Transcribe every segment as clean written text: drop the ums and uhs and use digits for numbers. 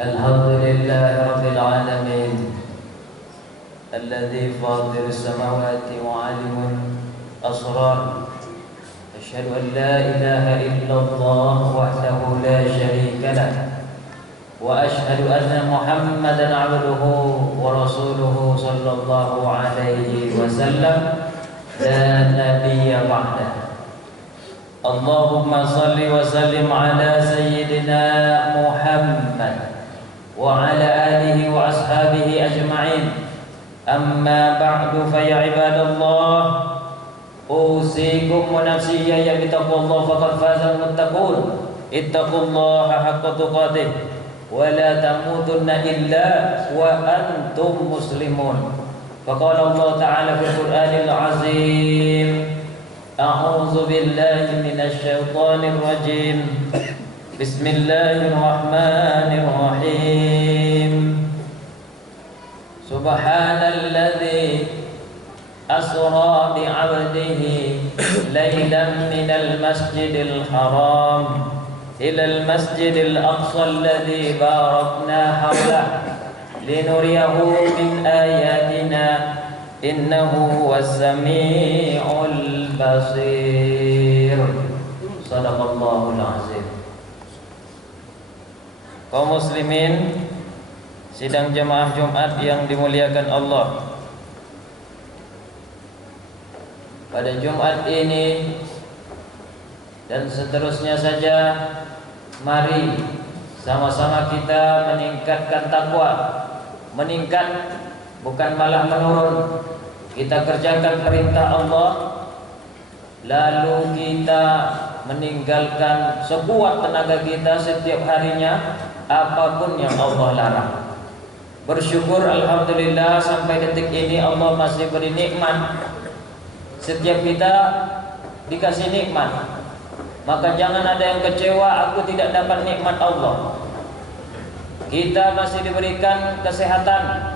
الحمد لله رب العالمين الذي فاطر السماوات وعالم الأسرار. أشهد أن لا إله إلا الله وحده لا شريك له، وأشهد أن محمدا عبده ورسوله صلى الله عليه وسلم لا نبي بعده. اللهم صل وسلم على سيدنا محمد وعلى آله وأصحابه أجمعين. أما بعد فيا عباد الله، أوصيكم ونفسي بتقوى الله فقد فاز المتقون. اتقوا الله حق تقاته ولا تموتن إلا وأنتم مسلمون. فقال الله تعالى في القرآن العظيم: أعوذ بالله من الشيطان الرجيم. بسم الله الرحمن الرحيم. سبحان الذي أسرى بعبده ليلا من المسجد الحرام إلى المسجد الأقصى الذي باركنا حوله لنريه من آياتنا إنه هو السميع البصير. صدق الله العظيم. Kaum muslimin, sidang jemaah Jumat yang dimuliakan Allah, pada Jumat ini dan seterusnya saja, mari sama-sama kita meningkatkan takwa. Meningkat, bukan malah menurun. Kita kerjakan perintah Allah, lalu kita meninggalkan sekuat tenaga kita setiap harinya apapun yang Allah larang. Bersyukur alhamdulillah sampai detik ini Allah masih beri nikmat. Setiap kita dikasih nikmat, maka jangan ada yang kecewa aku tidak dapat nikmat Allah. Kita masih diberikan kesehatan,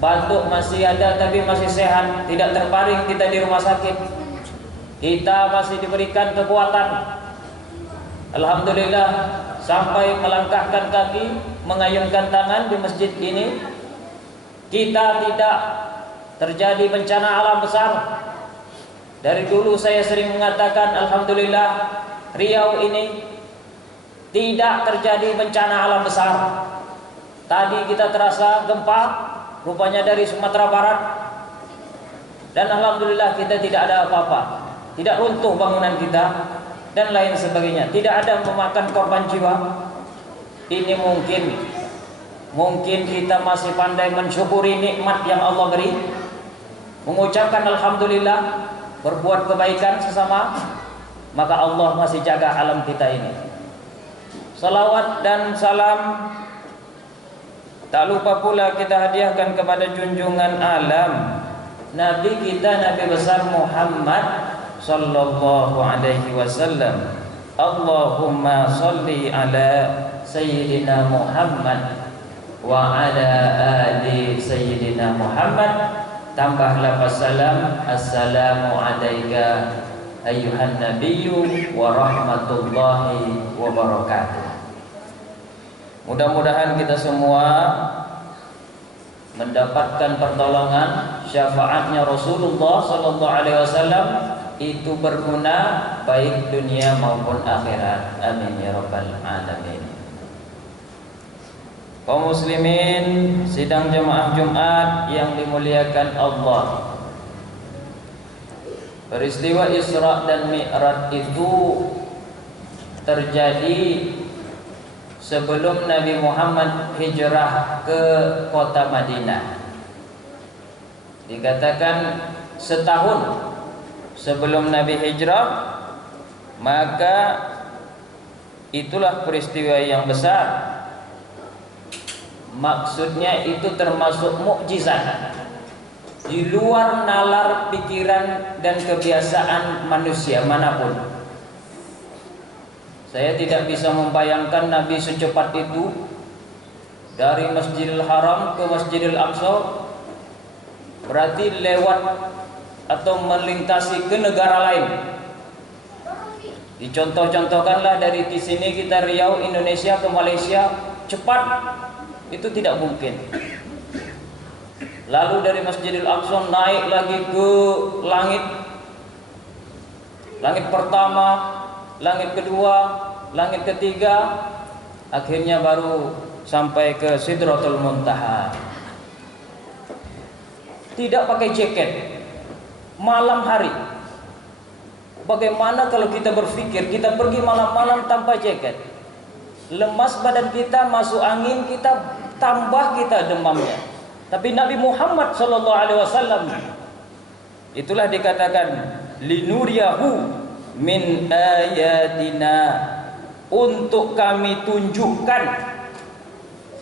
batuk masih ada tapi masih sehat, tidak terbaring kita di rumah sakit. Kita masih diberikan kekuatan, alhamdulillah, sampai melangkahkan kaki, mengayunkan tangan di masjid ini. Kita tidak terjadi bencana alam besar. Dari dulu saya sering mengatakan alhamdulillah Riau ini tidak terjadi bencana alam besar. Tadi kita terasa gempa, rupanya dari Sumatera Barat, dan alhamdulillah kita tidak ada apa-apa, tidak runtuh bangunan kita dan lain sebagainya, tidak ada memakan korban jiwa. Ini mungkin kita masih pandai mensyukuri nikmat yang Allah beri, mengucapkan alhamdulillah, berbuat kebaikan sesama, maka Allah masih jaga alam kita ini. Salawat dan salam tak lupa pula kita hadiahkan kepada junjungan alam Nabi kita, Nabi besar Muhammad sallallahu alaihi wasallam. Allahumma salli ala sayyidina Muhammad wa ala ali sayyidina Muhammad. Tambah lafaz salam, assalamu alayka ayyuhan nabiyyu wa rahmatullahi wa barakatuh. Mudah-mudahan kita semua mendapatkan pertolongan syafaatnya Rasulullah sallallahu alaihi wasallam, itu berguna baik dunia maupun akhirat. Amin ya rabbal alamin. Kaum muslimin, sidang jemaah Jumat yang dimuliakan Allah, peristiwa Isra dan Mi'raj itu terjadi sebelum Nabi Muhammad hijrah ke kota Madinah. Dikatakan setahun sebelum Nabi hijrah, maka itulah peristiwa yang besar. Maksudnya itu termasuk mukjizat di luar nalar pikiran dan kebiasaan manusia manapun. Saya tidak bisa membayangkan Nabi secepat itu dari Masjidil Haram ke Masjidil Aqsa, berarti lewat atau melintasi ke negara lain. Dicontoh-contohkanlah dari di sini kita Riau Indonesia ke Malaysia cepat itu tidak mungkin. Lalu dari Masjidil Aqsa naik lagi ke langit. Langit pertama, langit kedua, langit ketiga, akhirnya baru sampai ke Sidratul Muntaha. Tidak pakai jaket, malam hari. Bagaimana kalau kita berpikir kita pergi malam-malam tanpa jaket? Lemas badan kita, masuk angin kita, tambah kita demamnya. Tapi Nabi Muhammad SAW, itulah dikatakan linuriyahu min ayatina, untuk kami tunjukkan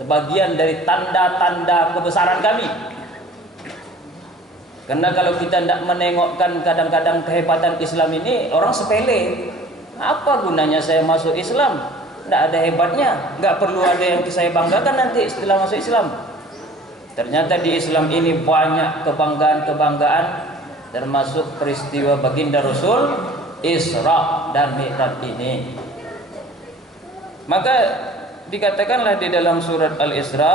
sebagian dari tanda-tanda kebesaran kami. Karena kalau kita tidak menengokkan kadang-kadang kehebatan Islam ini, orang sepele. Apa gunanya saya masuk Islam? Tidak ada hebatnya, nggak perlu ada yang saya banggakan nanti setelah masuk Islam. Ternyata di Islam ini banyak kebanggaan-kebanggaan, termasuk peristiwa baginda Rasul Isra dan Mi'raj ini. Maka dikatakanlah di dalam surat Al-Isra,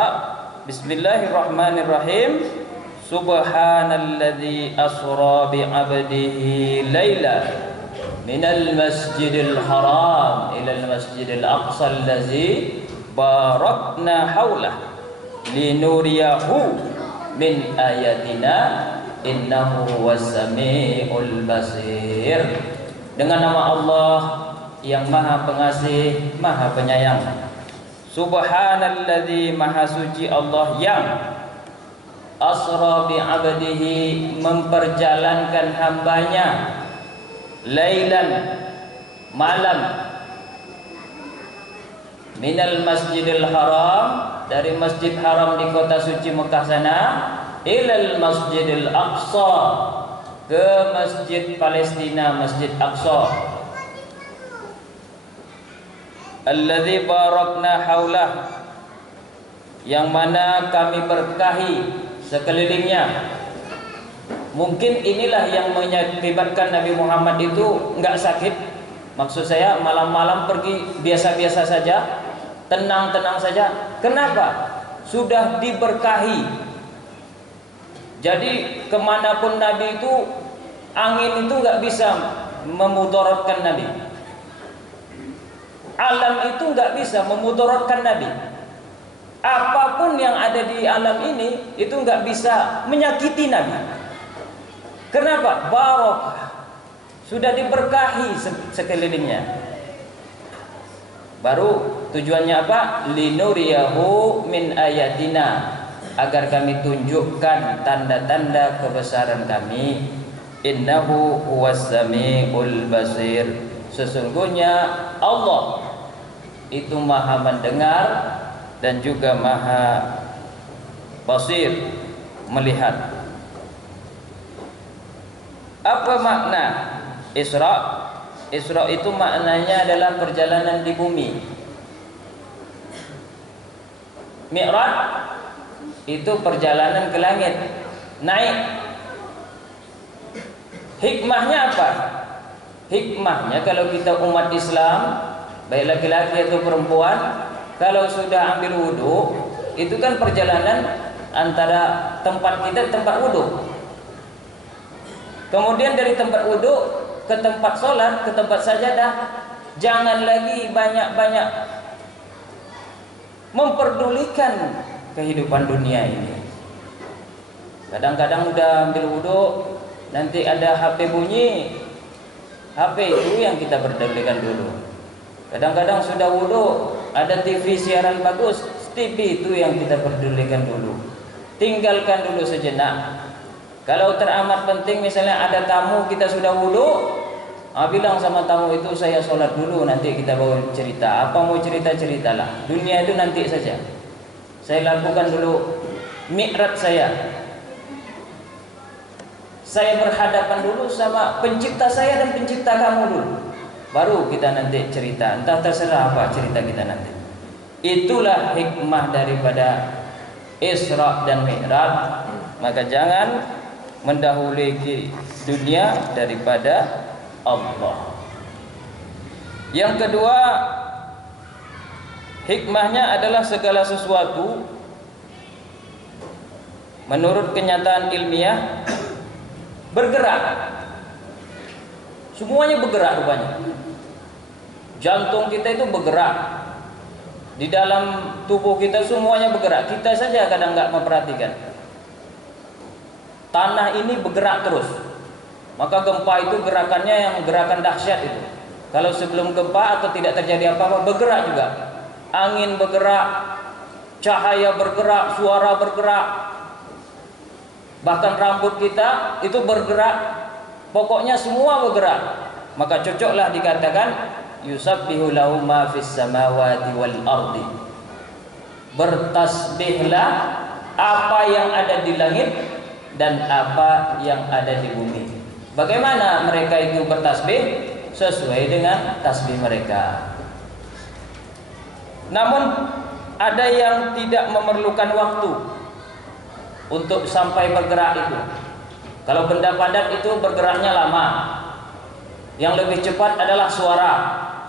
Bismillahirrahmanirrahim, Subhanalladzi asra bi'abdihi laila minal masjidil haram ilal masjidil aqsa allazi barakna haulah linuriyahu min ayatina innahu was-sami'ul basir. Dengan nama Allah yang Maha Pengasih, Maha Penyayang. Subhanalladzi, maha suci Allah yang asra bi'abdihi, memperjalankan hambanya, lailan, malam, minal masjidil haram, dari masjid haram di kota suci Mekah sana, ilal masjidil aqsa, ke masjid Palestina, Masjid Aqsa, alladzi barakna haulah, yang mana kami berkahi sekelilingnya. Mungkin inilah yang mengakibatkan Nabi Muhammad itu enggak sakit. Maksud saya malam-malam pergi biasa-biasa saja, tenang-tenang saja. Kenapa? Sudah diberkahi. Jadi kemanapun Nabi itu, angin itu enggak bisa memudaratkan Nabi. Alam itu enggak bisa memudaratkan Nabi. Apapun yang ada di alam ini itu enggak bisa menyakiti Nabi. Kenapa? Barakah. Sudah diberkahi sekelilingnya. Baru tujuannya apa? Linuriyahu min ayatina, agar kami tunjukkan tanda-tanda kebesaran kami. Innahu huwas-sami'ul basir. Sesungguhnya Allah itu maha mendengar dan juga maha basir, melihat. Apa makna Isra? Isra itu maknanya adalah perjalanan di bumi. Mi'raj itu perjalanan ke langit, naik. Hikmahnya apa? Hikmahnya kalau kita umat Islam, baik laki-laki atau perempuan, kalau sudah ambil wudhu, itu kan perjalanan antara tempat kita tempat wudhu. Kemudian dari tempat wudhu ke tempat sholat, ke tempat sajadah. Jangan lagi banyak-banyak memperdulikan kehidupan dunia ini. Kadang-kadang udah ambil wudhu, nanti ada HP bunyi, HP itu yang kita perdulikan dulu. Kadang-kadang sudah wudhu, ada TV siaran bagus, TV itu yang kita perdulikan dulu. Tinggalkan dulu sejenak. Kalau teramat penting, misalnya ada tamu, kita sudah wudhu, bilang sama tamu itu, saya sholat dulu, nanti kita bawa cerita. Apa mau cerita-ceritalah, dunia itu nanti saja. Saya lakukan dulu mi'raj saya. Saya berhadapan dulu sama pencipta saya dan pencipta kamu dulu. Baru kita nanti cerita, entah terserah apa cerita kita nanti. Itulah hikmah daripada Isra dan Mi'raj. Maka jangan mendahului dunia daripada Allah. Yang kedua, Hikmahnya adalah segala sesuatu menurut kenyataan ilmiah bergerak. Semuanya bergerak rupanya. Jantung kita itu bergerak. Di dalam tubuh kita semuanya bergerak. Kita saja kadang nggak memperhatikan. Tanah ini bergerak terus. Maka gempa itu gerakannya yang gerakan dahsyat itu. Kalau sebelum gempa atau tidak terjadi apa-apa, bergerak juga. Angin bergerak, cahaya bergerak, suara bergerak. Bahkan rambut kita itu bergerak. Pokoknya semua bergerak. Maka cocoklah dikatakan yusabbihu lahu ma fis samawati wal ardi. Bertasbihlah apa yang ada di langit dan apa yang ada di bumi. Bagaimana mereka itu bertasbih? Sesuai dengan tasbih mereka. Namun ada yang tidak memerlukan waktu untuk sampai bergerak itu. Kalau benda padat itu bergeraknya lama. Yang lebih cepat adalah suara.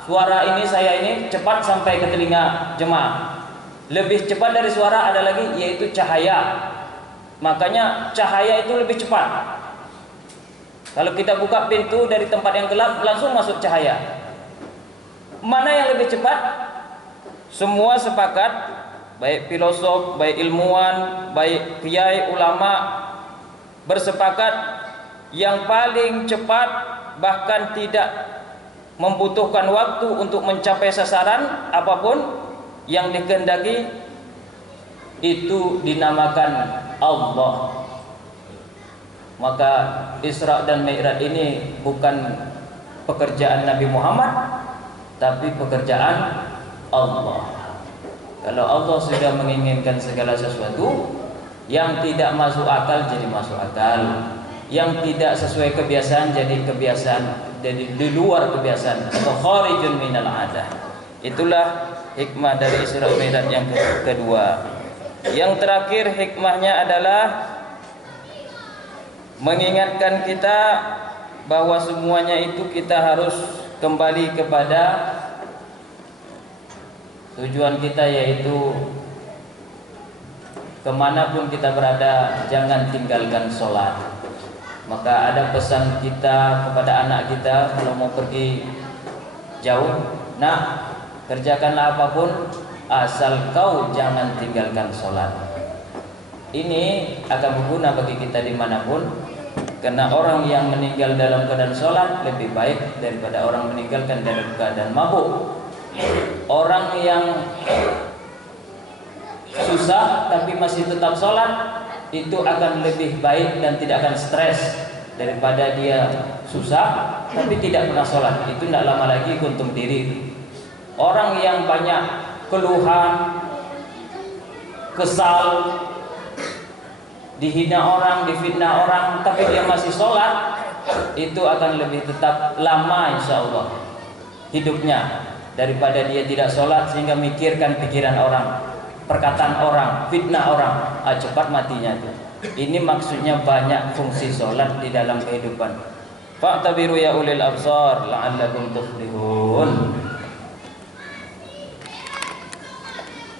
Suara ini saya ini cepat sampai ke telinga jemaah. Lebih cepat dari suara ada lagi, yaitu cahaya. Makanya cahaya itu lebih cepat. Kalau kita buka pintu dari tempat yang gelap, langsung masuk cahaya. Mana yang lebih cepat? Semua sepakat, baik filosof, baik ilmuwan, baik kiai, ulama, bersepakat yang paling cepat, bahkan tidak membutuhkan waktu untuk mencapai sasaran apapun yang dikehendaki, itu dinamakan Allah. Maka Isra dan Mi'raj ini bukan pekerjaan Nabi Muhammad, tapi pekerjaan Allah. Kalau Allah sudah menginginkan segala sesuatu, yang tidak masuk akal jadi masuk akal, yang tidak sesuai kebiasaan jadi kebiasaan, jadi di luar kebiasaan, atau kharijun minal adah. Itulah hikmah dari Isra Mi'raj yang kedua. Yang terakhir hikmahnya adalah mengingatkan kita bahwa semuanya itu kita harus kembali kepada tujuan kita, yaitu kemanapun kita berada jangan tinggalkan sholat. Maka ada pesan kita kepada anak kita kalau mau pergi jauh, nah kerjakanlah apapun asal kau jangan tinggalkan sholat. Ini akan berguna bagi kita dimanapun, karena orang yang meninggal dalam keadaan sholat lebih baik daripada orang meninggalkan dalam keadaan mabuk. Orang yang susah tapi masih tetap sholat itu akan lebih baik dan tidak akan stres daripada dia susah tapi tidak pernah sholat. Itu tidak lama lagi kuntum diri. Orang yang banyak keluhan, kesal, dihina orang, difitnah orang, tapi dia masih sholat, itu akan lebih tetap lama insya Allah hidupnya daripada dia tidak sholat sehingga mikirkan pikiran orang, perkataan orang, fitnah orang, cepat matinya itu. Ini maksudnya banyak fungsi sholat di dalam kehidupan. Fa'tabiru ya ulil absar la'allakum tuflihun.